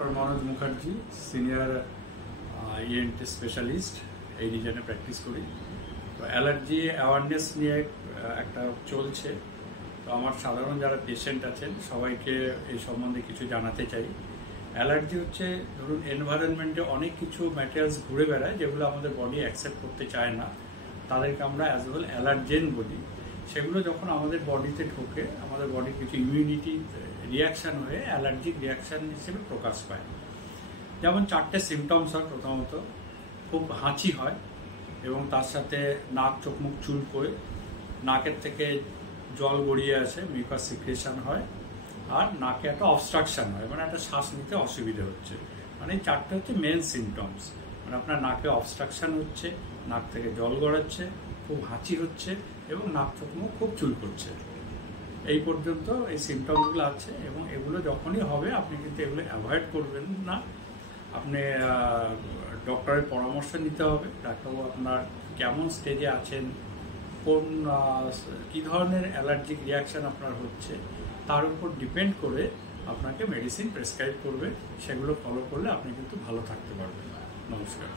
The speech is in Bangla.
Doctor Manoj Mukherjee, senior ENT specialist, এই রিজনে প্র্যাকটিস করি। তো অ্যালার্জি অ্যাওয়ারনেস নিয়ে একটা চলছে। তো আমার সাধারণ যারা পেশেন্ট আছেন সবাইকে এই সম্বন্ধে কিছু জানাতে চাই। অ্যালার্জি হচ্ছে, ধরুন এনভায়রনমেন্টে অনেক কিছু ম্যাটেরিয়ালস ঘুরে বেড়ায় যেগুলো আমাদের বডি অ্যাকসেপ্ট করতে চায় না, তাদেরকে আমরা অ্যাজ ওয়েল অ্যালার্জেন বলি। সেগুলো যখন আমাদের বডিতে ঢোকে, আমাদের বডির কিছু ইমিউনিটি রিয়াকশান হয়ে অ্যালার্জিক রিয়াকশান হিসেবে প্রকাশ পায়। যেমন 4টে সিমটমস হয়। প্রথমত খুব হাঁচি হয় এবং তার সাথে নাক চোখ মুখ চুলকোয়, নাকের থেকে জল গড়িয়ে আসে, মিউকাস সিক্রেশন হয়, আর নাকে একটা অবস্ট্রাকশন হয়, মানে একটা শ্বাস নিতে অসুবিধা হচ্ছে। মানে এই 4টে হচ্ছে মেন সিমটমস। মানে আপনার নাকে অবস্ট্রাকশন হচ্ছে, নাক থেকে জল গড়াচ্ছে, খুব হাঁচি হচ্ছে এবং নাক চোখ মুখ খুব চুল করছে। এই পর্যন্ত এই সিমটমসগুলো আছে এবং এগুলো যখনই হবে আপনি কিন্তু এগুলো অ্যাভয়েড করবেন না। আপনি ডক্টরের পরামর্শ নিতে হবে। ডাক্তারবাবু আপনার কেমন স্টেজে আছেন, কী ধরনের অ্যালার্জিক রিয়াকশান আপনার হচ্ছে, তার উপর ডিপেন্ড করে আপনাকে মেডিসিন প্রেসক্রাইব করবে। সেগুলো ফলো করলে আপনি কিন্তু ভালো থাকতে পারবেন। নমস্কার।